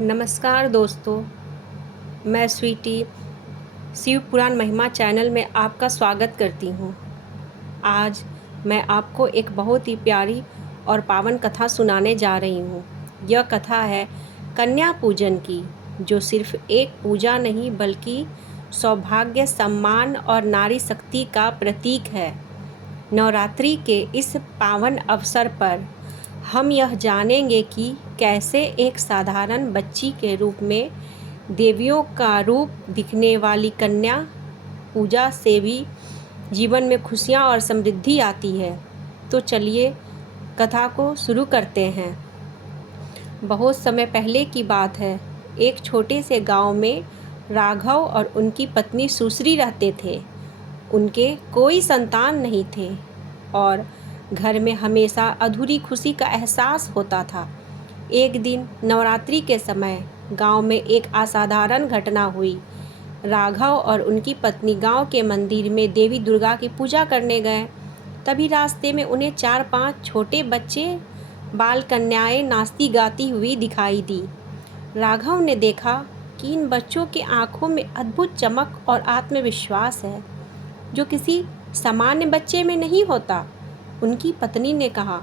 नमस्कार दोस्तों, मैं स्वीटी शिव पुराण महिमा चैनल में आपका स्वागत करती हूँ। आज मैं आपको एक बहुत ही प्यारी और पावन कथा सुनाने जा रही हूँ। यह कथा है कन्या पूजन की, जो सिर्फ एक पूजा नहीं बल्कि सौभाग्य, सम्मान और नारी शक्ति का प्रतीक है। नवरात्रि के इस पावन अवसर पर हम यह जानेंगे कि कैसे एक साधारण बच्ची के रूप में देवियों का रूप दिखने वाली कन्या पूजा से भी जीवन में खुशियाँ और समृद्धि आती है। तो चलिए कथा को शुरू करते हैं। बहुत समय पहले की बात है। एक छोटे से गांव में राघव और उनकी पत्नी सुश्री रहते थे। उनके कोई संतान नहीं थे और घर में हमेशा अधूरी खुशी का एहसास होता था। एक दिन नवरात्रि के समय गांव में एक असाधारण घटना हुई। राघव और उनकी पत्नी गांव के मंदिर में देवी दुर्गा की पूजा करने गए। तभी रास्ते में उन्हें 4-5 छोटे बच्चे बाल कन्याएं नाचती गाती हुई दिखाई दी। राघव ने देखा कि इन बच्चों की आंखों में अद्भुत चमक और आत्मविश्वास है, जो किसी सामान्य बच्चे में नहीं होता। उनकी पत्नी ने कहा,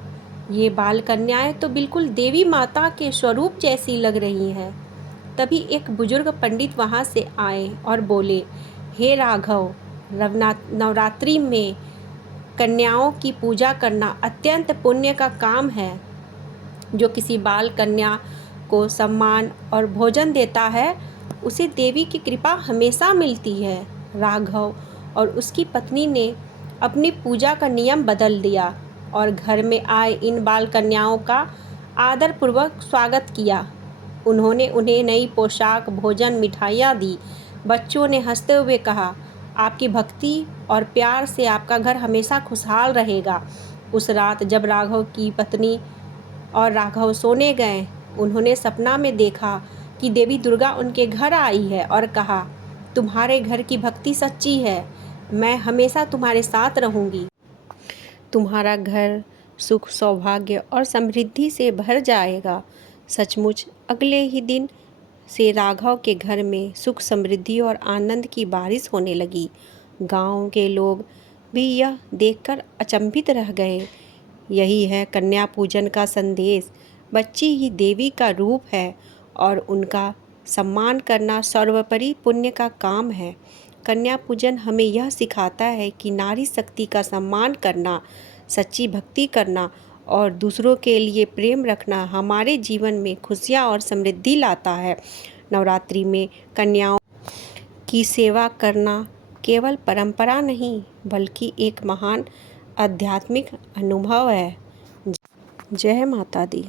ये बाल कन्याएं तो बिल्कुल देवी माता के स्वरूप जैसी लग रही हैं। तभी एक बुजुर्ग पंडित वहां से आए और बोले, हे राघव, नवरात्रि में कन्याओं की पूजा करना अत्यंत पुण्य का काम है। जो किसी बाल कन्या को सम्मान और भोजन देता है, उसे देवी की कृपा हमेशा मिलती है। राघव और उसकी पत्नी ने अपनी पूजा का नियम बदल दिया और घर में आए इन बाल कन्याओं का आदरपूर्वक स्वागत किया। उन्होंने उन्हें नई पोशाक, भोजन, मिठाइयाँ दी। बच्चों ने हंसते हुए कहा, आपकी भक्ति और प्यार से आपका घर हमेशा खुशहाल रहेगा। उस रात जब राघव की पत्नी और राघव सोने गए, उन्होंने सपना में देखा कि देवी दुर्गा उनके घर आई है और कहा, तुम्हारे घर की भक्ति सच्ची है, मैं हमेशा तुम्हारे साथ रहूंगी। तुम्हारा घर सुख, सौभाग्य और समृद्धि से भर जाएगा। सचमुच अगले ही दिन से राघव के घर में सुख, समृद्धि और आनंद की बारिश होने लगी। गांव के लोग भी यह देखकर अचंभित रह गए। यही है कन्या पूजन का संदेश। बच्ची ही देवी का रूप है और उनका सम्मान करना सर्वोपरि पुण्य का काम है। कन्या पूजन हमें यह सिखाता है कि नारी शक्ति का सम्मान करना, सच्ची भक्ति करना और दूसरों के लिए प्रेम रखना हमारे जीवन में खुशियाँ और समृद्धि लाता है। नवरात्रि में कन्याओं की सेवा करना केवल परंपरा नहीं, बल्कि एक महान आध्यात्मिक अनुभव है। जय माता दी।